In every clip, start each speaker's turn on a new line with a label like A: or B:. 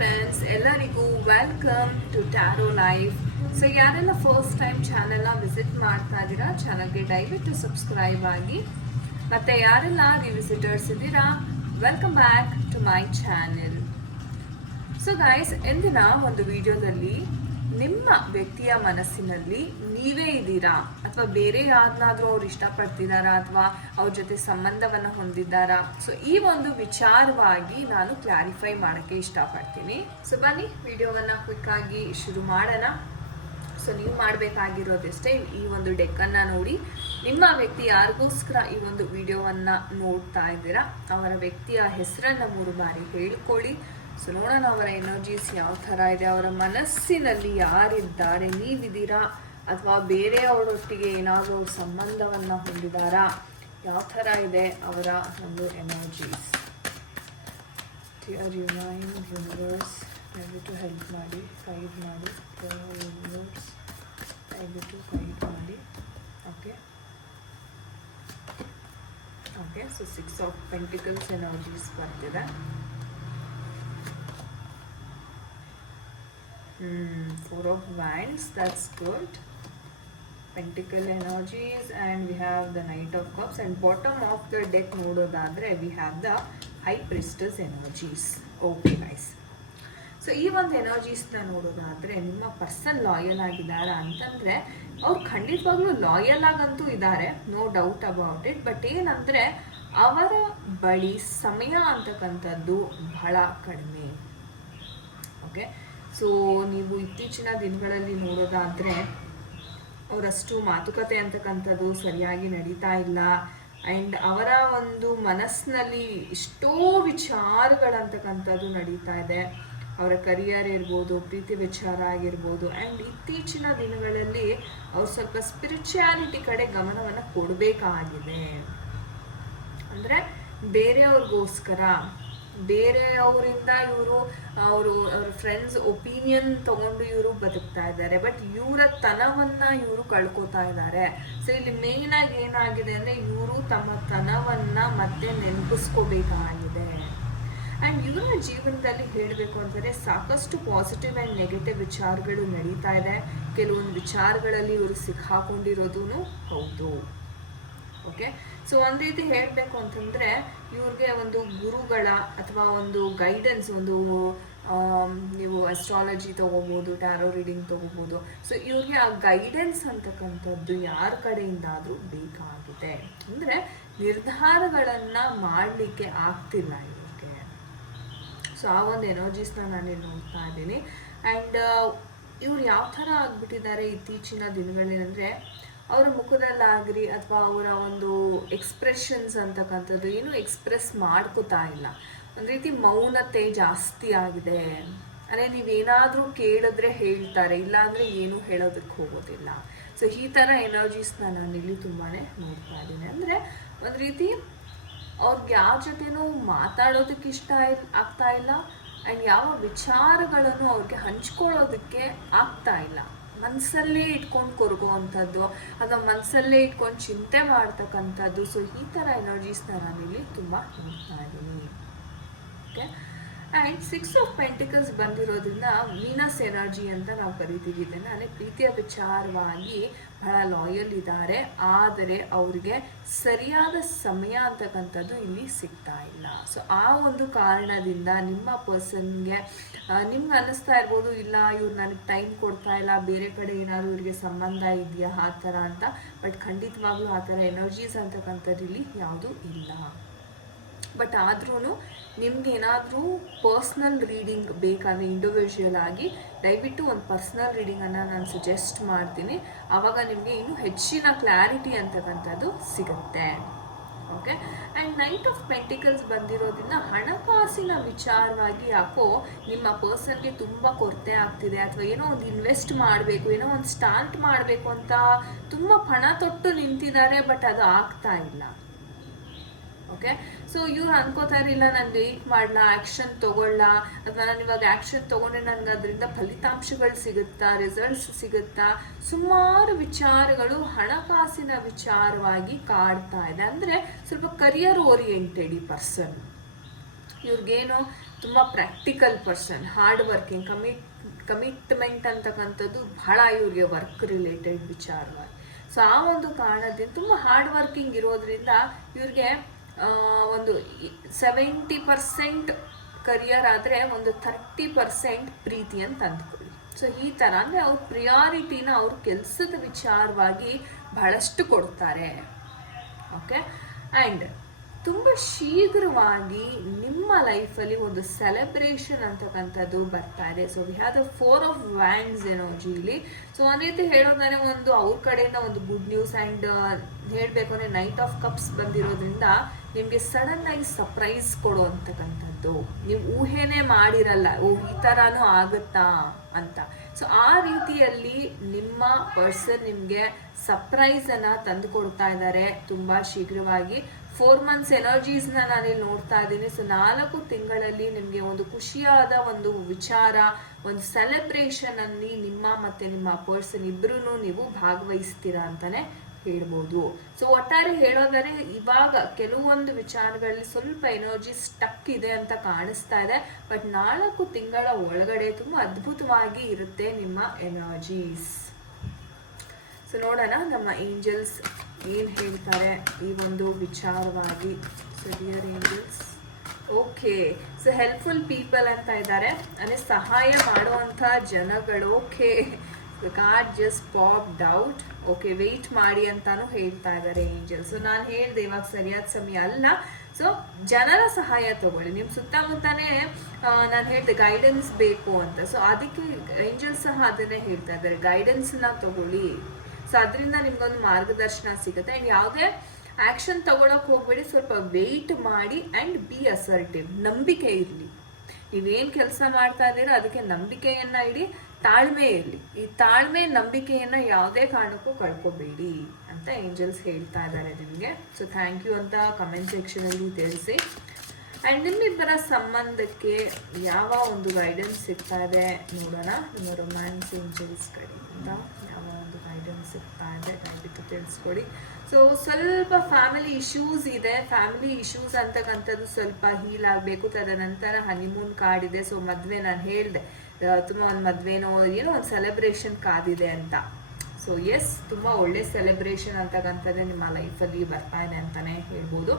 A: Friends ಎಲ್ಲರಿಗೂ welcome to tarot life so ಯಾರೆಲ್ಲ first time ಚಾನೆಲ್ನ ವಿಸಿಟ್ ಮಾಡ್ತಾ ಇದ್ದೀರಾ ಚಾನಲ್ಗೆ ದಯವಿಟ್ಟು ಸಬ್ಸ್ಕ್ರೈಬ್ ಆಗಿ. ಮತ್ತೆ ಯಾರೆಲ್ಲ ವಿಸಿಟರ್ಸ್ ಇದ್ದೀರಾ welcome back to my channel so guys ಇಂದಿನ ಒಂದು ವಿಡಿಯೋದಲ್ಲಿ ನಿಮ್ಮ ವ್ಯಕ್ತಿಯ ಮನಸ್ಸಿನಲ್ಲಿ ನೀವೇ ಇದ್ದೀರಾ? ಅಥವಾ ಬೇರೆ ಯಾರನ್ನಾದ್ರೂ ಅವ್ರು ಇಷ್ಟಪಡ್ತಿದ್ದಾರಾ? ಅಥವಾ ಅವ್ರ ಜೊತೆ ಸಂಬಂಧವನ್ನ ಹೊಂದಿದ್ದಾರಾ? ಸೊ ಈ ಒಂದು ವಿಚಾರವಾಗಿ ನಾನು ಕ್ಲಾರಿಫೈ ಮಾಡೋಕ್ಕೆ ಇಷ್ಟಪಡ್ತೀನಿ. ಸೊ ಬನ್ನಿ, ವಿಡಿಯೋವನ್ನ ಕ್ವಿಕ್ ಆಗಿ ಶುರು ಮಾಡೋಣ. ಸೊ ನೀವು ಮಾಡಬೇಕಾಗಿರೋದಷ್ಟೇ ಈ ಒಂದು ಡೆಕ್ಕನ್ನು ನೋಡಿ. ನಿಮ್ಮ ವ್ಯಕ್ತಿ ಯಾರಿಗೋಸ್ಕರ ಈ ಒಂದು ವಿಡಿಯೋವನ್ನು ನೋಡ್ತಾ ಇದ್ದೀರಾ? ಅವರ ವ್ಯಕ್ತಿಯ ಹೆಸರನ್ನು ಮೂರು ಬಾರಿ ಹೇಳ್ಕೊಳ್ಳಿ. ಸೊ ನೋಡೋಣ ಅವರ ಎನರ್ಜೀಸ್ ಯಾವ ಥರ ಇದೆ. ಅವರ ಮನಸ್ಸಿನಲ್ಲಿ ಯಾರಿದ್ದಾರೆ, ನೀವಿದ್ದೀರಾ? ಅಥವಾ ಬೇರೆಯವರೊಟ್ಟಿಗೆ ಏನಾದರೂ ಸಂಬಂಧವನ್ನು ಹೊಂದಿದ್ದಾರಾ ಯಾವ ಥರ ಇದೆ ಅವರ ಒಂದು ಎನರ್ಜೀಸ್ ಟಿಯರ್ ಯುನೈನ್ ಯೂನಿವರ್ಸ್ ದಯವಿಟ್ಟು ಹೆಲ್ಪ್ ಮಾಡಿ ಗೈಡ್ ಮಾಡಿ ಯೂನಿವರ್ಸ್ ದಯವಿಟ್ಟು ಗೈಡ್ ಮಾಡಿ. Okay okay so six of pentacles energies ಬರ್ತಿದೆ. Four of wands that's good pentacle energies and we have the knight of cups and bottom of the deck ನೋಡೋದಾದರೆ we have the high priestess energies okay guys so ಈ ಒಂದು ಎನರ್ಜೀಸ್ನ ನೋಡೋದಾದರೆ, ನಿಮ್ಮ person loyal ಆಗಿದ್ದಾರಾ ಅಂತಂದರೆ, ಅವ್ರು ಖಂಡಿತವಾಗ್ಲೂ loyal ಆಗಂತೂ ಇದ್ದಾರೆ no doubt about it but ಏನಂದರೆ, ಅವರ ಬಳಿ ಸಮಯ ಅಂತಕ್ಕಂಥದ್ದು ಬಹಳ ಕಡಿಮೆ. ಓಕೆ ಸೊ ನೀವು ಇತ್ತೀಚಿನ ದಿನಗಳಲ್ಲಿ ನೋಡೋದಾದರೆ, ಅವರಷ್ಟು ಮಾತುಕತೆ ಅಂತಕ್ಕಂಥದ್ದು ಸರಿಯಾಗಿ ನಡೀತಾ ಇಲ್ಲ. ಆ್ಯಂಡ್ ಅವರ ಒಂದು ಮನಸ್ಸಿನಲ್ಲಿ ಎಷ್ಟೋ ವಿಚಾರಗಳಂತಕ್ಕಂಥದ್ದು ನಡೀತಾ ಇದೆ. ಅವರ ಕರಿಯರ್ ಇರ್ಬೋದು, ಪ್ರೀತಿ ವಿಚಾರ ಆಗಿರ್ಬೋದು ಆ್ಯಂಡ್ ಇತ್ತೀಚಿನ ದಿನಗಳಲ್ಲಿ ಅವ್ರು ಸ್ವಲ್ಪ ಸ್ಪಿರಿಚುಯಾಲಿಟಿ ಕಡೆ ಗಮನವನ್ನು ಕೊಡಬೇಕಾಗಿದೆ. ಅಂದರೆ ಬೇರೆಯವ್ರಿಗೋಸ್ಕರ ಬೇರೆಯವರಿಂದ ಇವರು, ಅವರು, ಅವ್ರ ಫ್ರೆಂಡ್ಸ್ ಒಪಿನಿಯನ್ ತಗೊಂಡು ಇವರು ಬದುಕ್ತಾ ಇದ್ದಾರೆ. ಬಟ್ ಇವರ ತನವನ್ನ ಇವರು ಕಳ್ಕೊತಾ ಇದ್ದಾರೆ. ಸೊ ಇಲ್ಲಿ ಮೇನ್ ಆಗಿ ಏನಾಗಿದೆ ಅಂದ್ರೆ ಇವರು ತಮ್ಮ ತನವನ್ನ ಮತ್ತೆ ನೆನಪಿಸ್ಕೋಬೇಕಾಗಿದೆ. ಆ್ಯಂಡ್ ಇವರ ಜೀವನದಲ್ಲಿ ಹೇಳಬೇಕು ಅಂತಂದರೆ ಸಾಕಷ್ಟು ಪಾಸಿಟಿವ್ ಆ್ಯಂಡ್ ನೆಗೆಟಿವ್ ವಿಚಾರಗಳು ನಡೀತಾ ಇದೆ. ಕೆಲವೊಂದು ವಿಚಾರಗಳಲ್ಲಿ ಇವರು ಸಿಕ್ಕಾಕೊಂಡಿರೋದೂ ಹೌದು. ಓಕೆ ಸೊ ಒಂದು ರೀತಿ ಹೇಳಬೇಕು ಅಂತಂದರೆ, ಇವ್ರಿಗೆ ಒಂದು ಗುರುಗಳ ಅಥವಾ ಒಂದು ಗೈಡೆನ್ಸ್ ಒಂದು ನೀವು ಅಸ್ಟ್ರಾಲಜಿ ತೊಗೋಬೋದು ಟ್ಯಾರೋ ರೀಡಿಂಗ್ ತೊಗೋಬೋದು. ಸೊ ಇವ್ರಿಗೆ ಆ ಗೈಡೆನ್ಸ್ ಅಂತಕ್ಕಂಥದ್ದು ಯಾರ ಕಡೆಯಿಂದಾದರೂ ಬೇಕಾಗಿದೆ. ಅಂದರೆ ನಿರ್ಧಾರಗಳನ್ನು ಮಾಡಲಿಕ್ಕೆ ಆಗ್ತಿಲ್ಲ ಇವ್ರಿಗೆ. ಸೊ ಆ ಒಂದು ಎನರ್ಜೀಸ್ನ ನಾನು ನೋಡ್ತಾ ಇದ್ದೀನಿ. ಆ್ಯಂಡ್ ಇವ್ರು ಯಾವ ಥರ ಆಗಿಬಿಟ್ಟಿದ್ದಾರೆ ಇತ್ತೀಚಿನ ದಿನಗಳೇನೆಂದರೆ ಅವರ ಮುಖದಲ್ಲಾಗ್ರಿ ಅಥವಾ ಅವರ ಒಂದು ಎಕ್ಸ್ಪ್ರೆಷನ್ಸ್ ಅಂತಕ್ಕಂಥದ್ದು ಏನು ಎಕ್ಸ್ಪ್ರೆಸ್ ಮಾಡ್ಕೋತಾ ಇಲ್ಲ. ಒಂದು ರೀತಿ ಮೌನತೆ ಜಾಸ್ತಿ ಆಗಿದೆ. ಅಂದರೆ ನೀವೇನಾದರೂ ಕೇಳಿದ್ರೆ ಹೇಳ್ತಾರೆ, ಇಲ್ಲಾಂದರೆ ಏನೂ ಹೇಳೋದಕ್ಕೆ ಹೋಗೋದಿಲ್ಲ. ಸೊ ಈ ಥರ ಎನರ್ಜೀಸ್ನ ಇಲ್ಲಿ ತುಂಬಾ ನೋಡ್ತಾ ಇದ್ದೀನಿ. ಅಂದರೆ ಒಂದು ರೀತಿ ಅವ್ರಿಗೆ ಯಾವ ಜೊತೆನೂ ಮಾತಾಡೋದಕ್ಕೆ ಇಷ್ಟ ಆಗ್ತಾ ಇಲ್ಲ. ಆ್ಯಂಡ್ ಯಾವ ವಿಚಾರಗಳನ್ನು ಅವ್ರಿಗೆ ಹಂಚ್ಕೊಳ್ಳೋದಕ್ಕೆ ಆಗ್ತಾ ಇಲ್ಲ. ಮನಸ್ಸಲ್ಲೇ ಇಟ್ಕೊಂಡು ಕೊರಗುವಂಥದ್ದು, ಅಥವಾ ಮನಸ್ಸಲ್ಲೇ ಇಟ್ಕೊಂಡು ಚಿಂತೆ ಮಾಡ್ತಕ್ಕಂಥದ್ದು. ಸೊ ಈ ಥರ ಎನರ್ಜೀಸ್ನ ನಾನಿಲ್ಲಿ ತುಂಬ ನೋಡ್ತಾ ಇದ್ದೀನಿ. Okay and six of pentacles ಬಂದಿರೋದ್ರಿಂದ ವೀನಸ್ ಎನರ್ಜಿ ಅಂತ ನಾವು ಕರಿತೀವಿ. ಇದನ್ನು ಅಂದರೆ ಪ್ರೀತಿಯ ವಿಚಾರವಾಗಿ ಬಹಳ ಲಾಯಲ್ ಇದ್ದಾರೆ ಆದರೆ ಅವರಿಗೆ ಸರಿಯಾದ ಸಮಯ ಅಂತಕ್ಕಂಥದ್ದು ಇಲ್ಲಿ ಸಿಗ್ತಾ ಇಲ್ಲ. ಸೊ ಆ ಒಂದು ಕಾರಣದಿಂದ ನಿಮ್ಮ ಪರ್ಸನ್ಗೆ ನಿಮ್ಗೆ ಅನ್ನಿಸ್ತಾ ಇರ್ಬೋದು, ಇಲ್ಲ ಇವ್ರು ನನಗೆ ಟೈಮ್ ಕೊಡ್ತಾ ಇಲ್ಲ, ಬೇರೆ ಕಡೆ ಏನಾದರೂ ಇವ್ರಿಗೆ ಸಂಬಂಧ ಇದೆಯಾ, ಆ ಥರ ಅಂತ. ಬಟ್ ಖಂಡಿತವಾಗ್ಲೂ ಆ ಥರ ಎನರ್ಜೀಸ್ ಅಂತಕ್ಕಂಥದ್ದು ಇಲ್ಲಿ ಯಾವುದೂ ಇಲ್ಲ. ಬಟ್ ಆದ್ರೂ ನಿಮ್ಗೆ ಏನಾದರೂ ಪರ್ಸ್ನಲ್ ರೀಡಿಂಗ್ ಬೇಕಾದರೆ ಇಂಡಿವಿಜುವಲ್ ಆಗಿ, ದಯವಿಟ್ಟು ಒಂದು ಪರ್ಸ್ನಲ್ ರೀಡಿಂಗನ್ನು ನಾನು ಸಜೆಸ್ಟ್ ಮಾಡ್ತೀನಿ. ಆವಾಗ ನಿಮಗೆ ಇನ್ನೂ ಹೆಚ್ಚಿನ ಕ್ಲಾರಿಟಿ ಅಂತಕ್ಕಂಥದ್ದು ಸಿಗುತ್ತೆ. Okay and knight of pentacles ಬಂದಿರೋದ್ರಿಂದ ಹಣಕಾಸಿನ ವಿಚಾರವಾಗಿ ಯಾಕೋ ನಿಮ್ಮ ಪರ್ಸನ್ಗೆ ತುಂಬ ಕೊರತೆ ಆಗ್ತಿದೆ. ಅಥವಾ ಏನೋ ಒಂದು ಇನ್ವೆಸ್ಟ್ ಮಾಡಬೇಕು, ಏನೋ ಒಂದು ಸ್ಟಾರ್ಟ್ ಮಾಡಬೇಕು ಅಂತ ತುಂಬ ಪಣ ತೊಟ್ಟು ನಿಂತಿದ್ದಾರೆ, ಬಟ್ ಅದು ಆಗ್ತಾ ಇಲ್ಲ. ಓಕೆ ಸೊ ಇವ್ರು ಅನ್ಕೋತಾ ಇಲ್ಲ ನಾನು ವೇಟ್ ಮಾಡಲಾ ಆ್ಯಕ್ಷನ್ ತಗೊಳ್ಳ ಅಥವಾ ನಾನು ಇವಾಗ ಆ್ಯಕ್ಷನ್ ತಗೊಂಡ್ರೆ ನನಗೆ ಅದರಿಂದ ಫಲಿತಾಂಶಗಳು ಸಿಗುತ್ತಾ ರಿಸಲ್ಟ್ಸ್ ಸಿಗುತ್ತಾ? ಸುಮಾರು ವಿಚಾರಗಳು ಹಣಕಾಸಿನ ವಿಚಾರವಾಗಿ ಕಾಡ್ತಾ ಇದೆ. ಅಂದರೆ ಸ್ವಲ್ಪ ಕರಿಯರ್ ಓರಿಯೆಂಟೆಡ್ ಈ ಪರ್ಸನ್ ಇವ್ರಿಗೇನು ತುಂಬ practical person hard working commit commitment ಅಂತಕ್ಕಂಥದ್ದು ಬಹಳ ಇವ್ರಿಗೆ ವರ್ಕ್ ರಿಲೇಟೆಡ್ ವಿಚಾರವಾಗಿ. ಸೊ ಆ ಒಂದು ಕಾರಣದಿಂದ ತುಂಬ ಹಾರ್ಡ್ ವರ್ಕಿಂಗ್ ಇರೋದ್ರಿಂದ ಇವ್ರಿಗೆ ಒಂದು ಸೆವೆಂಟಿ ಪರ್ಸೆಂಟ್ ಕರಿಯರ್ ಆದರೆ ಒಂದು ಥರ್ಟಿ ಪರ್ಸೆಂಟ್ ಪ್ರೀತಿ ಅಂತ ಅಂದ್ಕೊಳ್ಳಿ. ಸೊ ಈ ಥರ ಅಂದರೆ ಅವ್ರ ಪ್ರಿಯಾರಿಟಿನ ಅವ್ರ ಕೆಲಸದ ವಿಚಾರವಾಗಿ ಬಹಳಷ್ಟು ಕೊಡ್ತಾರೆ. ಓಕೆ ಆ್ಯಂಡ್ ತುಂಬ ಶೀಘ್ರವಾಗಿ ನಿಮ್ಮ ಲೈಫಲ್ಲಿ ಒಂದು ಸೆಲೆಬ್ರೇಷನ್ ಅಂತಕ್ಕಂಥದ್ದು ಬರ್ತಾ ಇದೆ. So we have the four of wands ಎನರ್ಜಿಲಿ so ಒಂದು ರೀತಿ ಹೇಳೋದಾದ್ರೆ ಒಂದು ಅವ್ರ ಕಡೆಯಿಂದ ಒಂದು ಗುಡ್ ನ್ಯೂಸ್ ಆ್ಯಂಡ್ ಹೇಳಬೇಕು ಅಂದರೆ ನೈಟ್ ಆಫ್ ಕಪ್ಸ್ ಬಂದಿರೋದ್ರಿಂದ ನಿಮಗೆ ಸಡನ್ ಆಗಿ ಸರ್ಪ್ರೈಸ್ ಕೊಡೋ ಅಂತಕ್ಕಂಥದ್ದು. ನೀವು ಊಹೆನೇ ಮಾಡಿರಲ್ಲ, ಓ, ಈ ಥರನೂ ಆಗುತ್ತಾ ಅಂತ. ಸೊ ಆ ರೀತಿಯಲ್ಲಿ ನಿಮ್ಮ ಪರ್ಸನ್ ನಿಮಗೆ ಸರ್ಪ್ರೈಸನ್ನು ತಂದು ಕೊಡ್ತಾ ಇದ್ದಾರೆ ತುಂಬ ಶೀಘ್ರವಾಗಿ. ಫೋರ್ ಮಂತ್ಸ್ ಎನರ್ಜೀಸ್ನ ನಾನಿಲ್ಲಿ ನೋಡ್ತಾ ಇದ್ದೀನಿ. ಸೊ ನಾಲ್ಕು ತಿಂಗಳಲ್ಲಿ ನಿಮಗೆ ಒಂದು ಖುಷಿಯಾದ ಒಂದು ವಿಚಾರ, ಒಂದು ಸೆಲೆಬ್ರೇಷನ್ ಅಲ್ಲಿ ನಿಮ್ಮ ಮತ್ತೆ ನಿಮ್ಮ ಪರ್ಸನ್ ಇಬ್ರು ನೀವು ಭಾಗವಹಿಸ್ತೀರಾ ಅಂತಾನೆ ಹೇಳ್ಬೋದು. ಸೊ ಒಟ್ಟಾರೆ ಹೇಳೋದಾದ್ರೆ, ಇವಾಗ ಕೆಲವೊಂದು ವಿಚಾರಗಳಲ್ಲಿ ಸ್ವಲ್ಪ ಎನರ್ಜಿ ಸ್ಟಕ್ ಇದೆ ಅಂತ ಕಾಣಿಸ್ತಾ ಇದೆ. ಬಟ್ ನಾಲ್ಕು ತಿಂಗಳ ಒಳಗಡೆ ತುಂಬ ಅದ್ಭುತವಾಗಿ ಇರುತ್ತೆ ನಿಮ್ಮ ಎನರ್ಜೀಸ್ ಸೊ ನೋಡೋಣ ನಮ್ಮ ಏಂಜಲ್ಸ್ ಏನು ಹೇಳ್ತಾರೆ? ಈ ಒಂದು ವಿಚಾರವಾಗಿ so angels okay so helpful people ಅಂತ ಇದ್ದಾರೆ. ಅಂದರೆ ಸಹಾಯ ಮಾಡುವಂಥ ಜನಗಳು okay card just popped out okay wait ಮಾಡಿ ಅಂತಾನು ಹೇಳ್ತಾ ಇದ್ದಾರೆ ಏಂಜಲ್ ಸೊ ನಾನು ಹೇಳಿದೆ ಇವಾಗ ಸರಿಯಾದ ಸಮಯ ಅಲ್ಲ. ಸೊ ಜನರ ಸಹಾಯ ತಗೊಳ್ಳಿ. ನಿಮ್ಮ ಸುತ್ತಮುತ್ತನೇ ನಾನು ಹೇಳಿದೆ ಗೈಡೆನ್ಸ್ ಬೇಕು ಅಂತ. ಸೊ ಅದಕ್ಕೆ ಏಂಜಲ್ಸ್ ಸಹ ಅದನ್ನೇ ಹೇಳ್ತಾ ಇದ್ದಾರೆ. ಗೈಡೆನ್ಸ್ನ ತಗೊಳ್ಳಿ. ಸೊ ಅದರಿಂದ ನಿಮ್ಗೊಂದು ಮಾರ್ಗದರ್ಶನ ಸಿಗುತ್ತೆ. ಆ್ಯಂಡ್ ಯಾವುದೇ ಆ್ಯಕ್ಷನ್ ತಗೊಳಕ್ ಹೋಗ್ಬೇಡಿ. ಸ್ವಲ್ಪ ವೆಯ್ಟ್ ಮಾಡಿ ಆ್ಯಂಡ್ ಬಿ ಅಸರ್ಟಿವ್ ನಂಬಿಕೆ ಇರಲಿ. ನೀವೇನು ಕೆಲಸ ಮಾಡ್ತಾ ಇದ್ದೀರೋ ಅದಕ್ಕೆ ನಂಬಿಕೆಯನ್ನ ಇಡಿ, ತಾಳ್ಮೆ ಇರಲಿ. ಈ ತಾಳ್ಮೆ, ನಂಬಿಕೆಯನ್ನ ಯಾವುದೇ ಕಾರಣಕ್ಕೂ ಕಳ್ಕೊಬೇಡಿ ಅಂತ ಏಂಜಲ್ಸ್ ಹೇಳ್ತಾ ಇದ್ದಾರೆ ನಿಮಗೆ. ಸೊ ಥ್ಯಾಂಕ್ ಯು ಅಂತ ಕಮೆಂಟ್ ಸೆಕ್ಷನಲ್ಲಿ ತಿಳಿಸಿ. ಆ್ಯಂಡ್ ನಿಮ್ಮಿಬ್ಬರ ಸಂಬಂಧಕ್ಕೆ ಯಾವ ಒಂದು ಗೈಡೆನ್ಸ್ ಸಿಗ್ತಾ ಇದೆ ನೋಡೋಣ. ನಿಮ್ಮ ರೊಮ್ಯಾನ್ಸ್ ಏಂಜಲ್ಸ್ ಕಡೆಯಿಂದ ಯಾವ ಒಂದು ಗೈಡೆನ್ಸ್ ಸಿಗ್ತಾ ಇದೆ ದಯವಿಟ್ಟು ತಿಳಿಸ್ಕೊಡಿ ಸೊ ಸ್ವಲ್ಪ ಫ್ಯಾಮಿಲಿ ಇಶ್ಯೂಸ್ ಇದೆ. ಫ್ಯಾಮಿಲಿ ಇಶ್ಯೂಸ್ ಅಂತಕ್ಕಂಥದ್ದು ಸ್ವಲ್ಪ ಹೀಲ್ ಆಗಬೇಕು. ತದನಂತರ ಹನಿಮೂನ್ ಕಾರ್ಡ್ ಇದೆ. ಸೊ ಮದುವೆ ನಾನು ಹೇಳಿದೆ. ತುಂಬ ಒಂದು ಮದುವೆನೋ ಏನೋ ಒಂದು ಸೆಲೆಬ್ರೇಷನ್ ಕಾದಿದೆ ಅಂತ. ಸೊ ಎಸ್ ತುಂಬ ಒಳ್ಳೆ ಸೆಲೆಬ್ರೇಷನ್ ಅಂತಕ್ಕಂಥದ್ದೇ ನಿಮ್ಮ ಲೈಫಲ್ಲಿ ಬರ್ತಾ ಇದೆ ಅಂತಲೇ ಹೇಳ್ಬೋದು.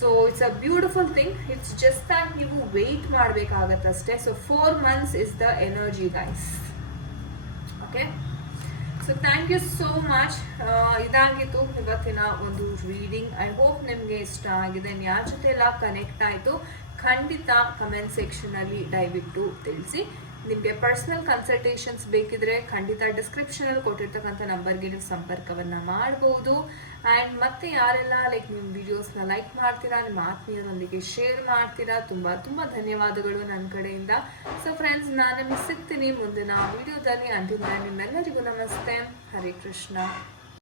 A: So it's a beautiful thing it's just that ನೀವು wait ಮಾಡಬೇಕಾಗತ್ತಷ್ಟೇ. So four months is the energy guys okay so thank you so much ಇದಾಗಿತ್ತು ಇವತ್ತಿನ ಒಂದು ರೀಡಿಂಗ್ ಐ ಹೋಪ್ ನಿಮಗೆ ಇಷ್ಟ ಆಗಿದೆ. ಯಾರ ಜೊತೆ ಎಲ್ಲ ಕನೆಕ್ಟ್ ಆಯಿತು, ಖಂಡಿತ ಕಮೆಂಟ್ ಸೆಕ್ಷನಲ್ಲಿ ದಯವಿಟ್ಟು ತಿಳಿಸಿ. ನಿಮಗೆ ಪರ್ಸನಲ್ ಕನ್ಸಲ್ಟೇಷನ್ಸ್ ಬೇಕಿದ್ರೆ ಖಂಡಿತ ಡಿಸ್ಕ್ರಿಪ್ಷನಲ್ಲಿ ಕೊಟ್ಟಿರ್ತಕ್ಕಂಥ ನಂಬರ್ಗೆ ನೀವು ಸಂಪರ್ಕವನ್ನು ಮಾಡ್ಬೋದು. ಆ್ಯಂಡ್ ಮತ್ತೆ ಯಾರೆಲ್ಲ ಲೈಕ್ ನಿಮ್ಮ ವಿಡಿಯೋಸ್ನ ಲೈಕ್ ಮಾಡ್ತೀರಾ, ನಿಮ್ಮ ಆತ್ಮೀಯರೊಂದಿಗೆ ಶೇರ್ ಮಾಡ್ತೀರಾ, ತುಂಬ ತುಂಬ ಧನ್ಯವಾದಗಳು ನನ್ನ ಕಡೆಯಿಂದ. ಸೊ ಫ್ರೆಂಡ್ಸ್ ನಾನು ನಿಮಗೆ ಸಿಗ್ತೀನಿ ಮುಂದಿನ ವಿಡಿಯೋದಲ್ಲಿ ಅಂತಿದ್ದ ನಿಮ್ಮೆಲ್ಲರಿಗೂ ನಮಸ್ತೆ. ಹರೇ ಕೃಷ್ಣ